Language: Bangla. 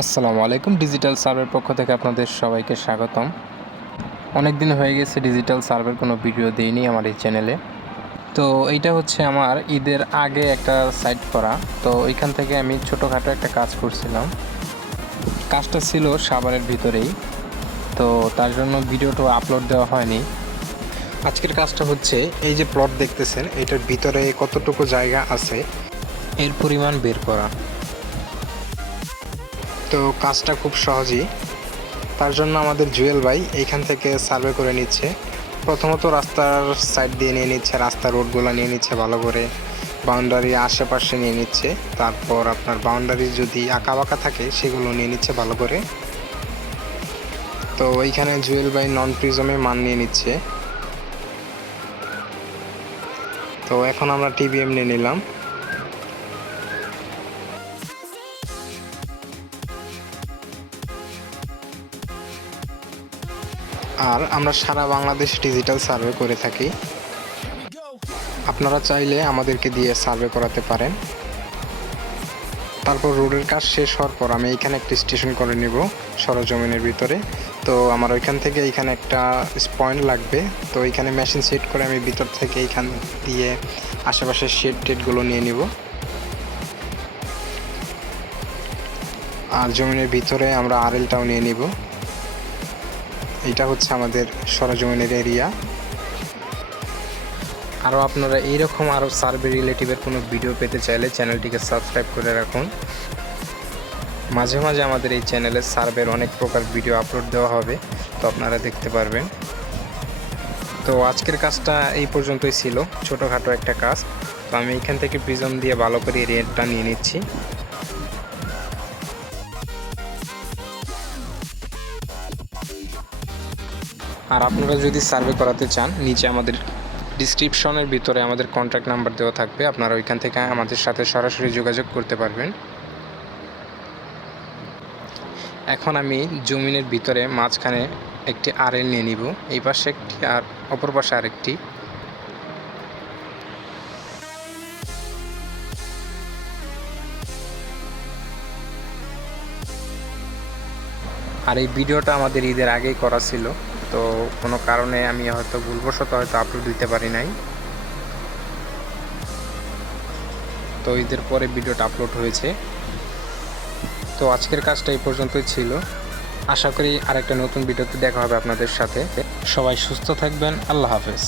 আসসালামু আলাইকুম। ডিজিটাল সার্ভের পক্ষ থেকে আপনাদের সবাইকে স্বাগতম। অনেক দিন হয়ে গেছে ডিজিটাল সার্ভের কোনো ভিডিও দেইনি আমার এই চ্যানেলে। তো এইটা হচ্ছে আমার ঈদের আগে একটা সাইট করা। তো ওইখান থেকে আমি ছোটোখাটো একটা কাজ করছিলাম। কাজটা ছিল সাভারের ভিতরেই। তো তার জন্য ভিডিওটা আপলোড দেওয়া হয়নি। আজকের কাজটা হচ্ছে এই যে প্লট দেখতেছেন, এটার ভিতরে কতটুকু জায়গা আছে, এর পরিমাণ বের করা। তো কাজটা খুব সহজই। তার জন্য আমাদের জুয়েল ভাই এইখান থেকে সার্ভে করে নিচ্ছে। প্রথমত রাস্তার সাইড দিয়ে নিয়ে নিচ্ছে, রাস্তার রোডগুলো নিয়ে নিচ্ছে ভালো করে। বাউন্ডারি আশেপাশে নিয়ে নিচ্ছে। তারপর আপনার বাউন্ডারি যদি আঁকা বাঁকা থাকে, সেগুলো নিয়ে নিচ্ছে ভালো করে। তো ওইখানে জুয়েল ভাই নন প্রিজমে মান নিয়ে নিচ্ছে। তো এখন আমরা টিভিএম নিয়ে নিলাম। আর আমরা সারা বাংলাদেশ ডিজিটাল সার্ভে করে থাকি। আপনারা চাইলে আমাদেরকে দিয়ে সার্ভে করাতে পারেন। তারপর রোডের কাজ শেষ হওয়ার পর আমি এইখানে একটা স্টেশন করে নিব, সরজমিনের ভিতরে। তো আমার ওইখান থেকে এইখানে একটা পয়েন্ট লাগবে। তো এইখানে মেশিন সেট করে আমি ভিতর থেকে এইখান দিয়ে আশেপাশের শেড টেডগুলো নিয়ে নিব। আর জমিনের ভিতরে আমরা আরএলটাও নিয়ে নিব। এটা হচ্ছে আমাদের সরজমিনের এরিয়া আরও আপনারা এইরকম আরও সার্ভে রিলেটিভের কোনো ভিডিও পেতে চাইলে চ্যানেলটিকে সাবস্ক্রাইব করে রাখুন। মাঝে মাঝে আমাদের এই চ্যানেলে সার্ভের অনেক প্রকার ভিডিও আপলোড দেওয়া হবে, তো আপনারা দেখতে পারবেন। তো আজকের কাজটা এই পর্যন্তই ছিল, ছোটোখাটো একটা কাজ। তো আমি এখান থেকে প্রিজম দিয়ে ভালো করে এরিয়াটা নিয়ে নিচ্ছি। আর আপনারা যদি সার্ভে করাতে চান, নিচে আমাদের ডিসক্রিপশনের ভিতরে আমাদের কন্ট্যাক্ট নাম্বার দেওয়া থাকবে। আপনারা ওইখান থেকে আমাদের সাথে সরাসরি যোগাযোগ করতে পারবেন। এখন আমি জমিনের ভিতরে মাঝখানে একটি আরএল নিয়ে নিব। এই পাশে একটি আর অপর পাশে আরেকটি। আর এই ভিডিওটা আমাদের ঈদের আগেই করা ছিল। তো কোনো কারণে আমি হয়তো ভুলবশত হয়তো আপলোড দিতে পারি নাই। তো ঈদের পরে ভিডিওটা আপলোড হয়েছে। তো আজকের কাজটা এই পর্যন্তই ছিল। আশা করি আরেকটা নতুন ভিডিওতে দেখা হবে আপনাদের সাথে। সবাই সুস্থ থাকবেন। আল্লাহ হাফেজ।